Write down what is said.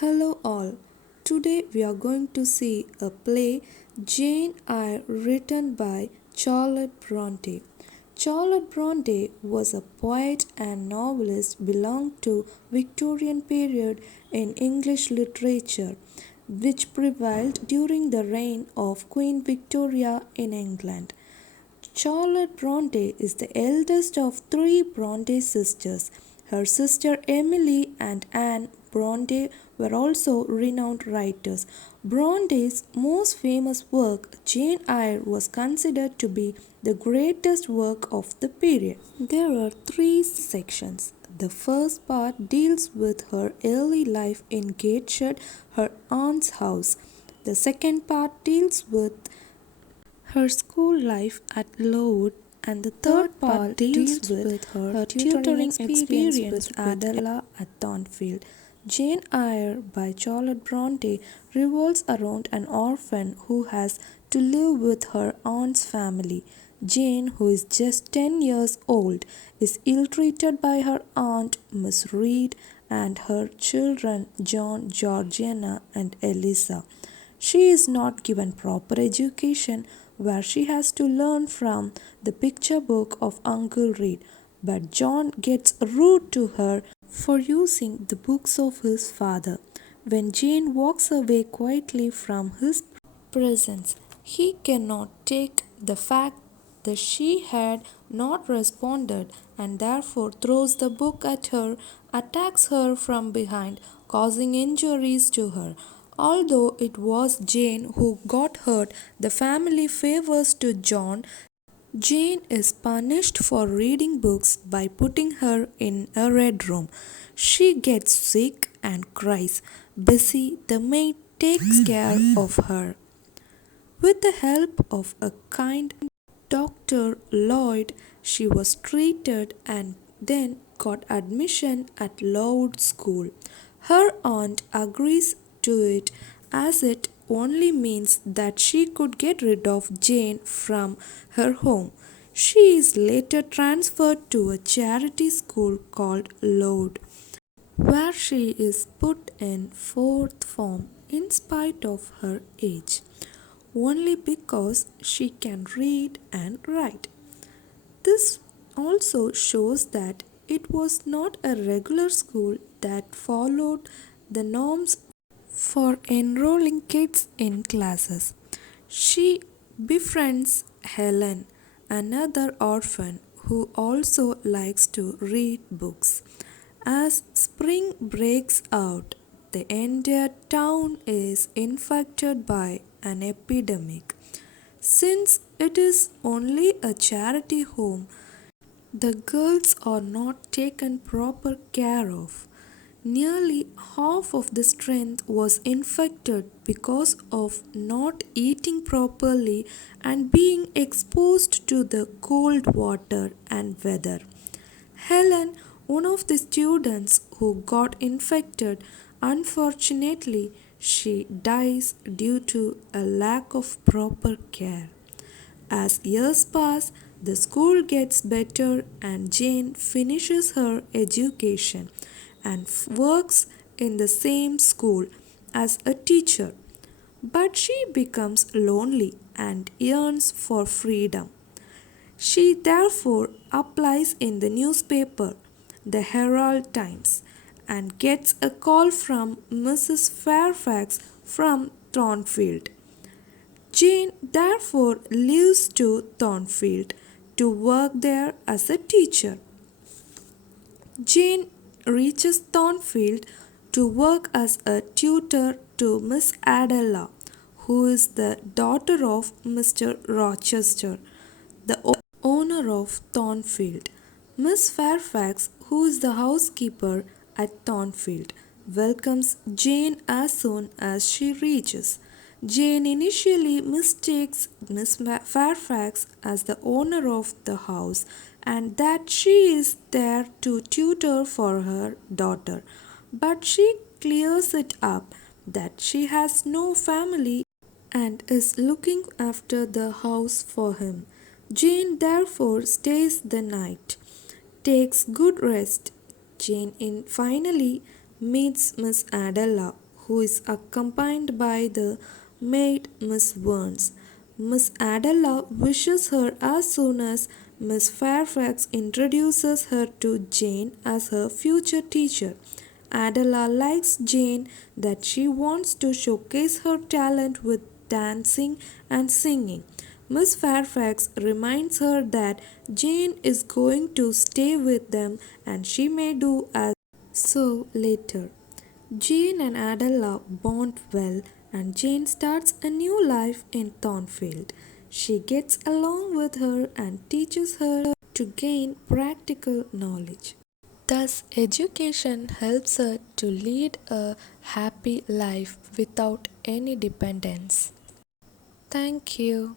Hello, all. Today we are going to see a play, Jane Eyre, written by Charlotte Bronte. Charlotte Bronte was a poet and novelist belonged to Victorian period in English literature, which prevailed during the reign of Queen Victoria in England. Charlotte Bronte is the eldest of three Bronte sisters. Her sister Emily and Anne Bronte were also renowned writers. Bronte's most famous work, Jane Eyre, was considered to be the greatest work of the period. There are three sections. The first part deals with her early life in Gateshead, her aunt's house. The second part deals with her school life at Lowood, and the third part deals with her tutoring experience with Adela at Thornfield. Jane Eyre by Charlotte Bronte revolves around an orphan who has to live with her aunt's family. Jane, who is just 10 years old, is ill treated by her aunt, Miss Reed, and her children, John, Georgiana, and Eliza. She is not given proper education where she has to learn from the picture book of Uncle Reed, but John gets rude to her for using the books of his father. When Jane walks away quietly from his presence, he cannot take the fact that she had not responded and therefore throws the book at her, attacks her from behind, causing injuries to her. Although it was Jane who got hurt, the family favors to John. Jane is punished for reading books by putting her in a red room. She gets sick and cries. Bessie, the maid, takes care of her. With the help of a kind Dr. Lloyd, she was treated and then got admission at Lowood School. Her aunt agrees to it as it only means that she could get rid of Jane from her home. She is later transferred to a charity school called Lowood, where she is put in fourth form in spite of her age, only because she can read and write. This also shows that it was not a regular school that followed the norms for enrolling kids in classes. She befriends Helen, another orphan who also likes to read books. As spring breaks out, the entire town is infected by an epidemic. Since it is only a charity home, the girls are not taken proper care of. Nearly half of the strength was infected because of not eating properly and being exposed to the cold water and weather. Helen, one of the students who got infected, unfortunately, she dies due to a lack of proper care. As years pass, the school gets better and Jane finishes her education and works in the same school as a teacher. But she becomes lonely and yearns for freedom. She therefore applies in the newspaper, the Herald Times, and gets a call from Mrs. Fairfax from Thornfield. Jane therefore leaves to Thornfield to work there as a teacher. Jane reaches Thornfield to work as a tutor to Miss Adela, who is the daughter of Mr. Rochester, the owner of Thornfield. Miss Fairfax, who is the housekeeper at Thornfield, welcomes Jane as soon as she reaches. Jane initially mistakes Miss Fairfax as the owner of the house and that she is there to tutor for her daughter, but she clears it up that she has no family and is looking after the house for him. Jane therefore stays the night, takes good rest. Jane finally meets Miss Adela, who is accompanied by the maid Miss Burns. Miss Adela wishes her as soon as Miss Fairfax introduces her to Jane as her future teacher. Adela likes Jane that she wants to showcase her talent with dancing and singing. Miss Fairfax reminds her that Jane is going to stay with them and she may do as so later. Jane and Adela bond well and Jane starts a new life in Thornfield. She gets along with her and teaches her to gain practical knowledge. Thus, education helps her to lead a happy life without any dependence. Thank you.